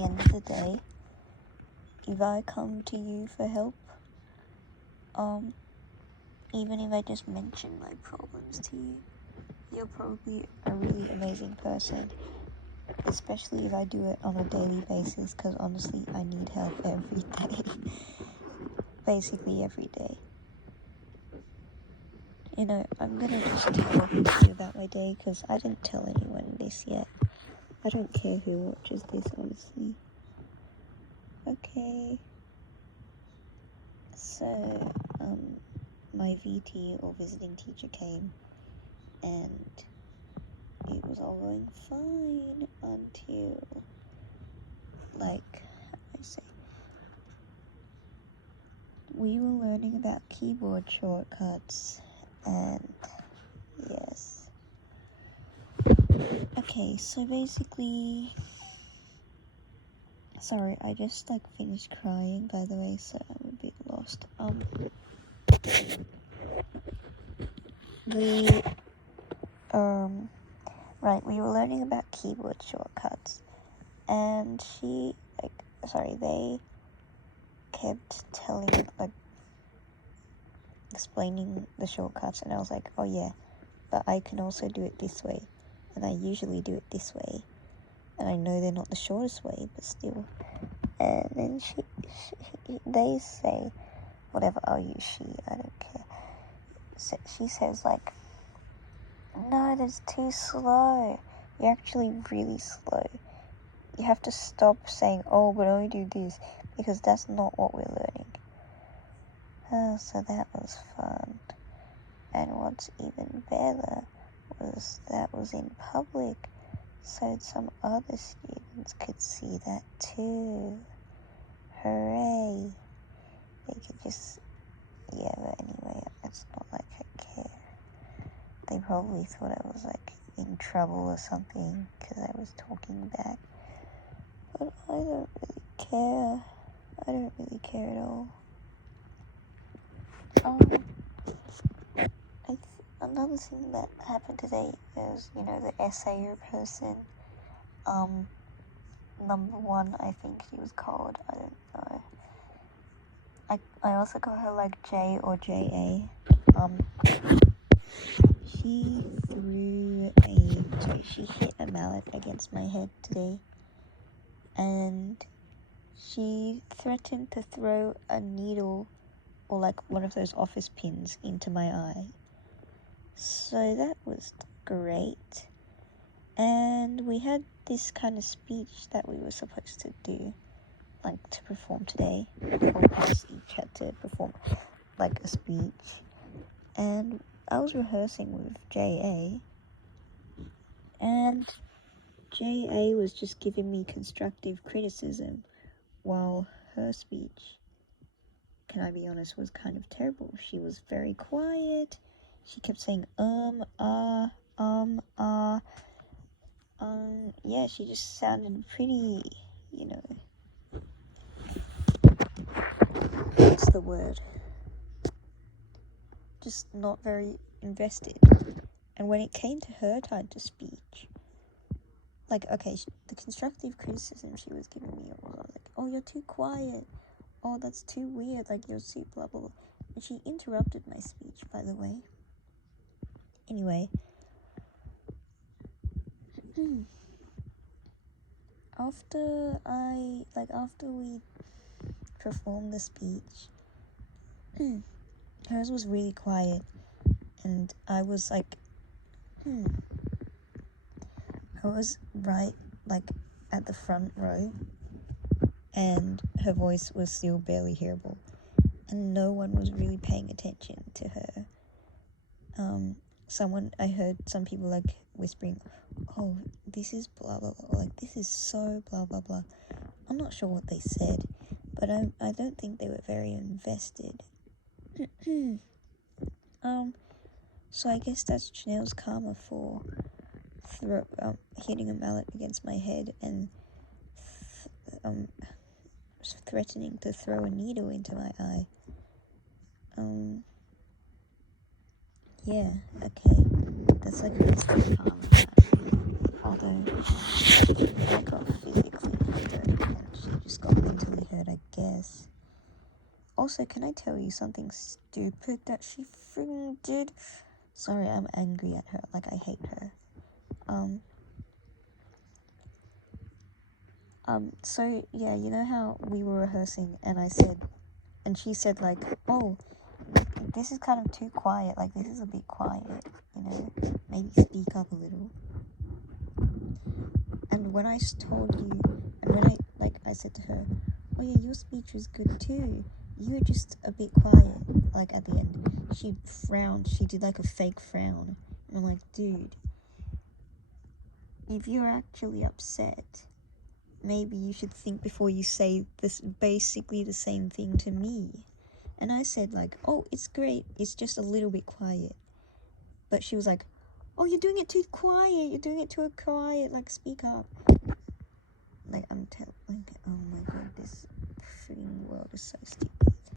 the end of the day, if I come to you for help, even if I just mention my problems to you, you're probably a really amazing person, especially if I do it on a daily basis, because honestly, I need help every day. Basically every day. You know, I'm gonna just tell you about my day, because I didn't tell anyone this yet. I don't care who watches this, honestly. Okay. So, my VT, or visiting teacher, came, and it was all going fine until, like, I say, we were learning about keyboard shortcuts, and yes. Okay, so basically, sorry, I just like finished crying, by the way, so I'm a bit lost. Right, we were learning about keyboard shortcuts, and they kept explaining the shortcuts, and I was like, oh yeah, but I can also do it this way, and I usually do it this way, and I know they're not the shortest way, but still. And then they say, whatever, I'll use she, I don't care. So she says, like, no, that's too slow. You're actually really slow. You have to stop saying, oh, but only do this, because that's not what we're learning. So that was fun. And what's even better was that was in public, so some other students could see that too. Hooray. They could just, yeah, but anyway, it's not like I care. They probably thought I was like in trouble or something because I was talking back. But I don't really care. I don't really care at all. Another thing that happened today is, you know, the essayer person, number one, I think she was called, I don't know. I also call her like J or JA. She hit a mallet against my head today, and she threatened to throw a needle or like one of those office pins into my eye. So that was great. And we had this kind of speech that we were supposed to do, like to perform today. All of us each had to perform like a speech. And I was rehearsing with JA, and JA was just giving me constructive criticism, while her speech, can I be honest, was kind of terrible. She was very quiet. She kept saying, yeah, she just sounded pretty, you know, what's the word? Just not very invested. And when it came to her time to speak, like, okay, the constructive criticism she was giving me was like, oh, you're too quiet. Oh, that's too weird. Like, you're too blah, blah, blah. And she interrupted my speech, by the way. Anyway. After we performed the speech, hers was really quiet. And I was like, I was right, like, at the front row, and her voice was still barely hearable, and no one was really paying attention to her. I heard some people, like, whispering, oh, this is blah, blah, blah, like, this is so blah, blah, blah. I'm not sure what they said, but I don't think they were very invested. So I guess that's Janelle's karma for hitting a mallet against my head and threatening to throw a needle into my eye. Yeah, okay. That's like instant karma, actually. Although I got physically hurt. Also, can I tell you something stupid that she freaking did? Sorry, I'm angry at her. Like, I hate her. So, yeah, you know how we were rehearsing and I said, and she said, like, oh, this is kind of too quiet. Like, this is a bit quiet, you know? Maybe speak up a little. And when I told you, and when I said to her, oh yeah, your speech was good too. You were just a bit quiet, like, at the end. She frowned. She did, like, a fake frown. And I'm like, dude, if you're actually upset, maybe you should think before you say this, basically the same thing to me. And I said, like, oh, it's great. It's just a little bit quiet. But she was like, oh, you're doing it too quiet. You're doing it too quiet. Like, speak up. Like, oh my god, this freaking world is so stupid.